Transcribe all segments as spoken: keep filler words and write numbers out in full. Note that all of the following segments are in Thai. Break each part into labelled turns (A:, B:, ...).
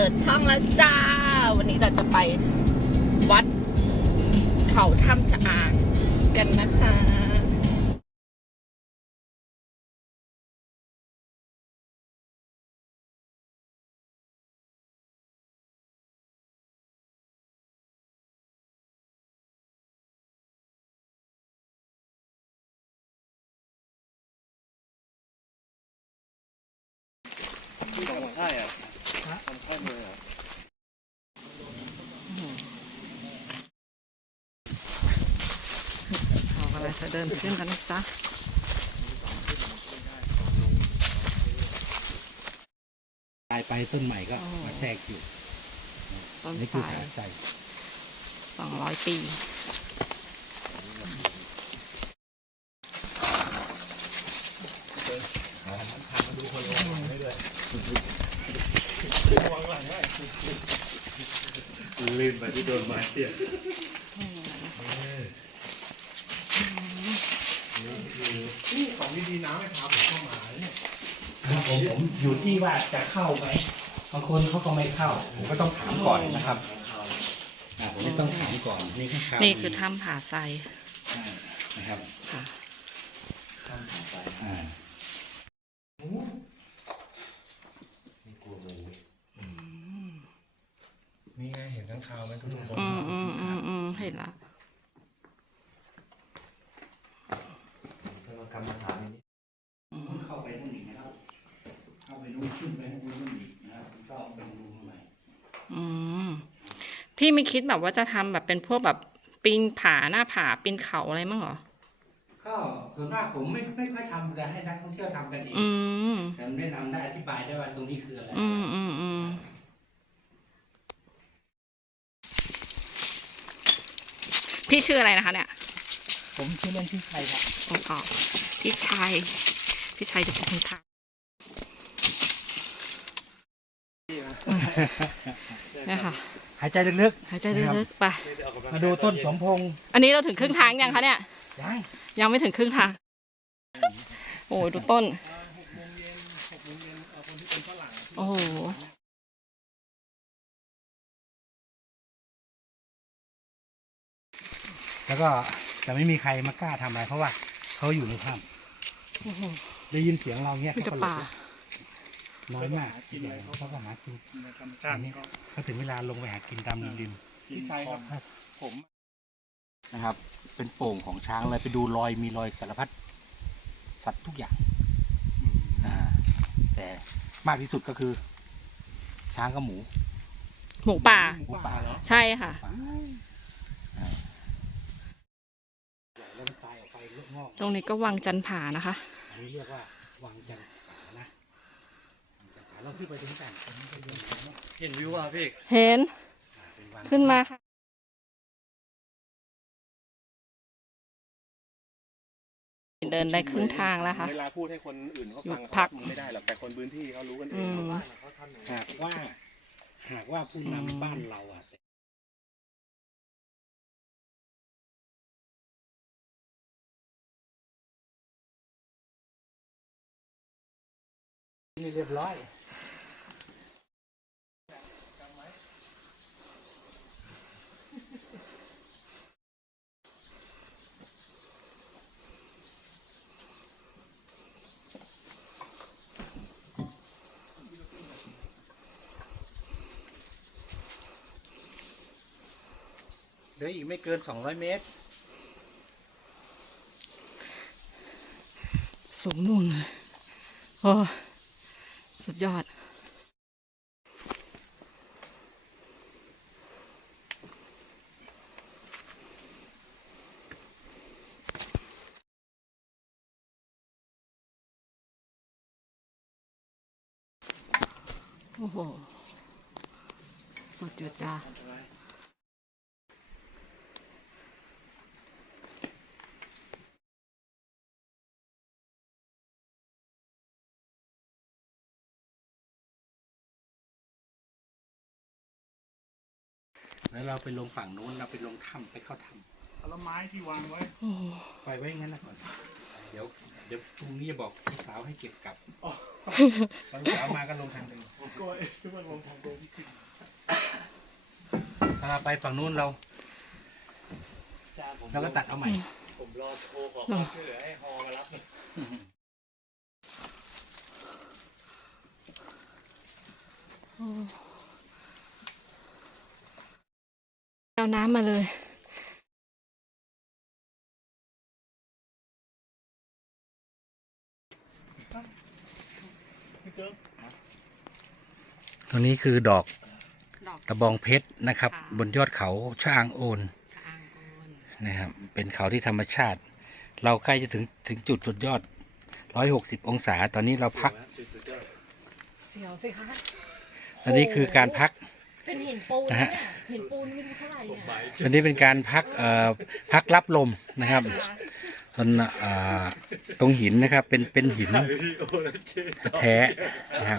A: ดช่องแล้วจ้าวันนี้เราจะไปวัดเขาถ้ำชะอางกันนะคะ
B: ใช่อ่ะทำค่ายมวยอ่ะ
A: เรากำลังจะเดินขึ้นกันนะจ๊ะ
C: ตายไปต้นใหม่ก็มาแทรกอยู่
A: ต้น
C: นี่คือ
A: สาย
C: หาใจ
A: สองร้อยปี
B: ลืมไปที่โดนไม้เสียบ
C: นี่ของดีๆน้ำไม่พาผมเข้ามาเนี่ยผมผมอยู่ที่ว่าจะเข้าไหมบางคนเขาก็ไม่เข้าผมก็ต้องถามก่อนนะครับผมไม่ต้องถามก่อนนี่คือ
A: นี่คือถ้ำผาไซ
C: นะครับ
A: ค่ะ
C: ถ้ำผาไซอ่าไม่กลัวงูนี่ไงเห็นข้างคาวไหมทุกคน
A: อืมอืมอืมอืมเห็นละ
C: กรรมฐานนี้เข้าไปนู่นอีกนะครับเข้าไปนู่นขึ้นไปนู่นนู่นอีกนะครับก็เป็นรูใหม่
A: อืมพี่ไม่คิดแบบว่าจะทำแบบเป็นพวกแบบปีนผาหน้าผาปีนเขาอะไรมั้งเหรอ
C: ก็ส่วนมากผมไม่ไม่ค่อยทำแต่ให้นักท่องเที่ยวทำกันเองแต่แนะนำได้อธิบายได้ว่าตรงนี้คืออะไร
A: อืมอืมอืมพี่ชื่ออะไรนะคะเนี่ย
C: ผมชื่อเล่นชื่อชัยครับ
A: อ๋อพี่ชัยพี่ชัยจะเป็นคนทำเนี่ยค่ะ
C: หายใจลึก
A: ๆหายใจลึกๆไป
C: มาดูต้นสมพงษ์
A: อันนี้เราถึงครึ่งทางยังคะเนี่ย
C: ยัง
A: ยังไม่ถึงครึ่งทางโอ้ดูต้นโอ้โห
C: แล้วก็จะไม่มีใครมากล้าทำอะไรเพราะว่าเขาอยู่ในถ้ำได้ยินเสียงเราเงี้ยเขาก็หลบน้อยมากเขาก็หากินอันนี้เขาถึงเวลาลงไปหากินตามริม
B: พี่ชายครับผม
C: นะครับเป็นโป่งของช้างเลยไปดูรอยมีรอยสารพัดสัตว์ทุกอย่างอ่าแต่มากที่สุดก็คือช้างกับหมู
A: หมูป่า
C: หมูป่า
A: ใช่ค่ะตรงนี้ก็วังจันผานะคะ
C: อันนี้เรียกว่าวังจันผานะเราขึ้นไปถึงแต่
B: เห็นวิวอ่ะพี่
A: เห็นขึ้นมาค่ะเดินได้ครึ่งทางแล้วค่ะ
B: เวลาพูดให้คนอื่นเขาฟัง
A: พัก
B: ไม่ได้หรอกแต่คนพื้นที่เขารู้กันเอง
C: หากว่าหากว่าผู้นำบ้านเราอ่ะนี่เรียบร้อยเหลืออีกไม่เกินสองร้อยเมตร
A: สูงนู่นโอ้สุดยอดโอ้โหสุดยอดจ้า
C: แล้วเราไปลงฝั่งโน้นเราไปลงถ้ำไปเข้าถ้ำ
B: เอาละไม้ที่วางไว้
C: ปล่อยไว้งั้นนะก่อนเดี๋ยวเดี๋ยวพรุ่งนี้จะบอกสาวให้เก็บกลับตอนเช้ามาก็ลงทางเดิมก็ทุกวันลงทางเดิมถ้าเราไปฝั่งนู้นเราเราก็ตัดเอาใหม่
B: ผมรอโทรขอความช่วยเหลือให้ฮอมารับ
A: เอาน้ำมาเลย
C: ตรงนี้คือดอก
A: ดอก
C: ตะบองเพชรนะครับ
A: ค่ะ
C: บนยอดเขาชะอางโอน
A: ชะอางโอน
C: นะครับ เป็นเขาที่ธรรมชาติ เราใกล้จะถึงถึงจุดสุดยอดร้อยหกสิบองศา ตอนนี้เราพัก
A: เสียวสิคะ
C: ตอนนี้คือการพัก
A: เป็นหินปูน
C: นะ
A: นะ
C: ฮะ
A: เนี่ยหินปูนไม่รู้เท่าไหร่เนี่ย
C: ตอนนี้เป็นการพักเอ่อพักรับลมนะครับ
A: ค่ะ
C: ตอนเอ่อตรงหินนะครับ เป็นเป็นหินแท้นะครับ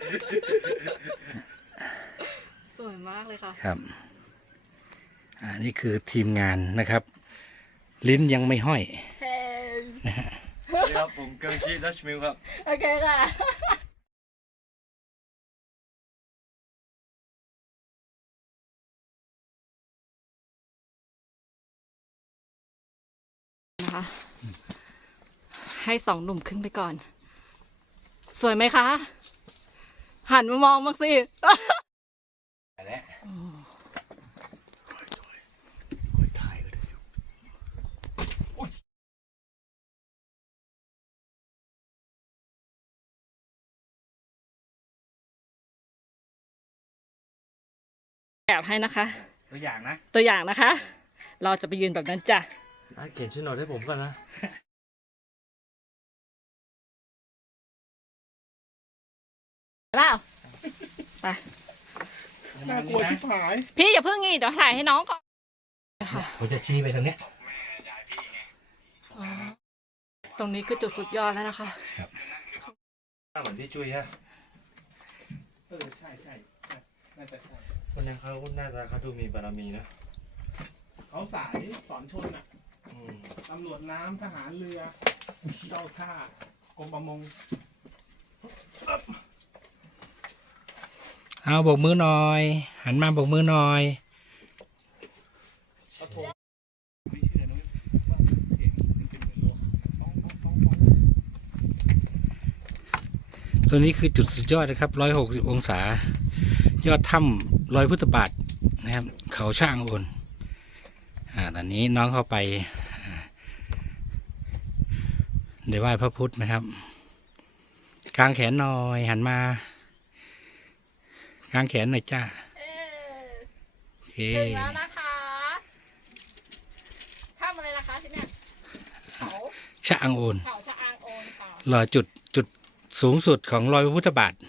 A: สวยมากเลยค่ะ
C: ครับอ่านี่คือทีมงานนะครับ ลิ้นยังไม่ห้อย
A: เฮ้
C: นะฮะ
B: สวัสดีครับผมเกิงชีดัชมิลครับ
A: โอเคค่ะ นะคะ ให้สองหนุ่มขึ้นไปก่อน สวยไหมคะ หันมามองบ้างสิ
C: และ
A: แบบให้นะคะ
C: ตัวอย่างนะ
A: ตัวอย่างนะคะ เราจะไปยืนแบบนั้นจ้ะ
B: เขียนชื่อหน่อยให้ผมก่อนนะ
A: เปล่าไป
C: น่ากลัวชิบหาย
A: พี่อย่าเพิ่งงี้เดี๋ยวถ่ายให้น้องก่อนค่ะ
C: ผมจะชี้ไปทางเนี้ย
A: อ๋อตรงนี้คือจุดสุดยอดแล้วนะคะ
B: หน้าเหมือนพี่จุ้ยฮะ
C: เออใช่ใช่ใช่น่าจะใช่
B: คนนี้เขาหน้าตาเขาดูมีบารมีนะ
D: เขาสายสอนชนอ่ะ
B: อืม
D: ตำรวจน้ำทหารเรือเจ้าท่ากรมประมง
C: เอาโบกมือหน่อย หันมาโบกมือหน่อย
B: เขาโทร
D: ไม่เชื่อนะว่าเสียงมันเป็นเหมือนโลหะป้องป้องป้องป้อง
C: ตัวนี้คือจุดสุดยอดนะครับร้อยหกสิบองศา ยอดถ้ำรอยพุทธบาทนะครับ เขาช่างโอนอ่าตอนนี้น้องเข้าไปอ่าได้ไหว้พระพุทธนะครับกางแขนหน่อยหันมากางแขนหน่อยจ้า
A: เอ๊ะ
C: โอเค
A: ถึงแล้วนะคะทำอะไรนะคะที่เนี่ยเขา
C: ชะอังโอน
A: เขาชะอางโอนค่ะ
C: รอจุดจุดสูงสุดของรอยพระพุทธบาท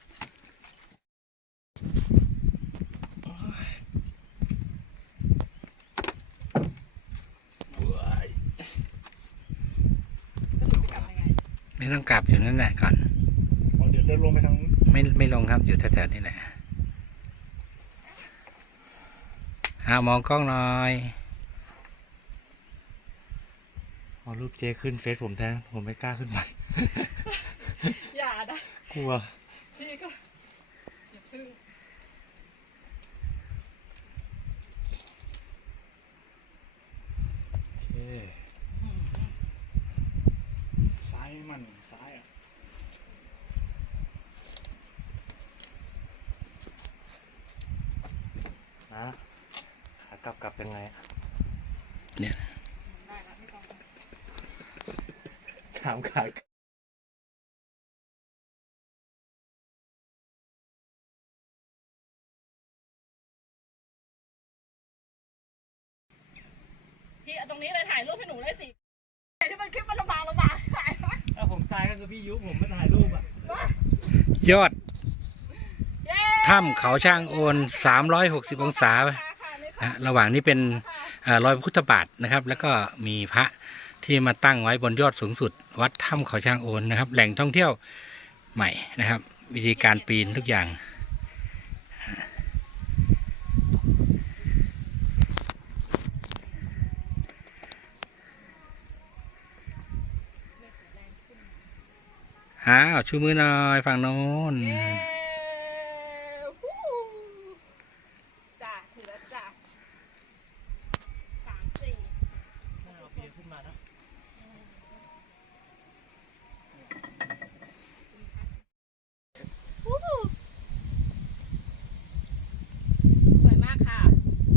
A: ก็จะกลับยังไง
C: ไม่ต้องกลับอยู่นั่นแหละก่อน
D: เดี๋ยวเดินลงไปทาง
C: ไม่ไม่ลงครับอยู่แถวๆนี้แหละหามองกล้องหน่อย
B: เอารูปเจขึ้นเฟซผมแทนผมไม่กล้าขึ้นไป
A: อย่านะ
B: กลัว
A: พี่ก็อย่าพึ่ง
B: โอเค
D: ซ้ายมันซ้ายอ่ะ
B: นะขากลับกลับยังไงอะ
C: เนี่ย
A: ได้แล้วไม่ต้อง
B: ถามขา
A: พี่เอาตรงนี้เลยถ่ายรูปให้หนูเลยสิที่มันขึ้นมาลำบากลำบากถ่ายมา
B: ถ้าผมตายก็คือพี่ยุผมไม่ถ่ายรูปอ่ะ
C: ยอด
A: เย้
C: ถ้ำเขาช่างโอนสามร้อยหกสิบองศา
A: ค่ะนี่ค่ะ
C: นะระหว่างนี้เป็นเอ่อรอยพระพุทธบาทนะครับ แล้วก็มีพระที่มาตั้งไว้บนยอดสูงสุด วัดถ้ำเขาช่างโอนนะครับ แหล่งท่องเที่ยวใหม่นะครับ วิธีการปีนทุกอย่าง ออ้าวชูมือหน่อยฝั่งโน้น
A: เย้ฮู้จ้าถือแล้วจ้าสามสี่
B: เอาเบียร์ขึ้นมานะ
A: ฮู้สวยมากค่ะ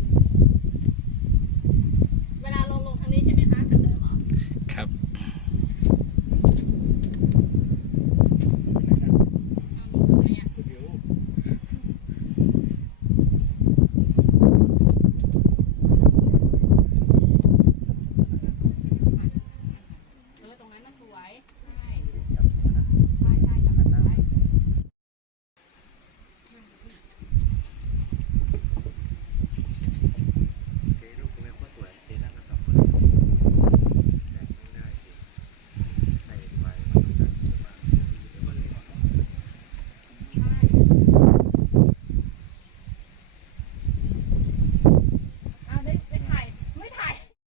A: เวลาลงลงทางนี้ใช่ไหมคะทางเดิมเหรอ
C: ครับ
A: เอาลงทางไหนอ่ะ
B: เดี๋ยว
A: เออตรงนั้นน่ะสวย ใช่ใช่ใช่จับมันไว้
B: เจ๊ลูกคุณแม่ก็สวยเจ๊นั่งกันสองคนแต่ไม่ได้สิใส่ไว้มันจะมาเดี๋ยวมันเลย
A: เอาได้ได้ถ่าย ไม่ถ่าย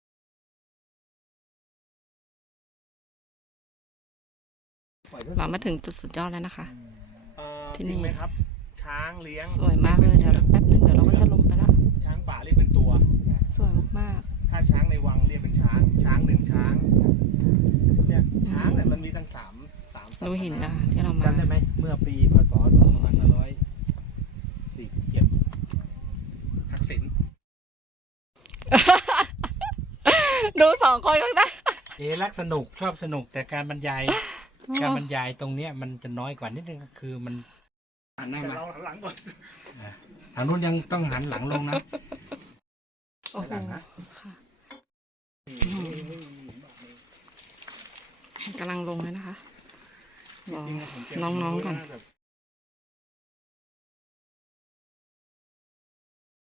A: เรามาถึงจุดสุดยอดแล้วนะคะ
B: เอ่อ
A: ที่
B: จ
A: นี่
B: ริงไหมครับ ช้างเลี้ยง
A: สวยมากเลยเดี๋ยวแป๊บนึงเดี๋ยวเราก็จะลงไปแล้ว
B: ช้างป่าเรียกเป็นตัว
A: สวยมาก
B: ถ้าช้างในวังเรียกเป็นช้าง ช้างหนึ่งช้าง เนี่ยช้างเนี่ยมันมีทั้งสามสาม
A: ๆเราเห็นนะที่เรามา
C: จำได้ไหมเมื่อปีพศสองพันห้าร้อยสี่สิบเจ็ด
B: ทักษิณ
A: ดูสองคนข้างหน้า
C: เอรักสนุกชอบสนุกแต่การบรรยาย การบรรยายตรงเนี้ยมันจะน้อยกว่านิดนึงก็คือมันหันหน้า
B: แต่
C: มา
B: เราหันหลังก่อน
C: ทางนู้นยังต้องหันหลังลงนะ
A: โอ้โห
C: หลังนะ
A: ค่ะกำลังลงเลยนะคะรอน้องๆก่อน
B: แบบ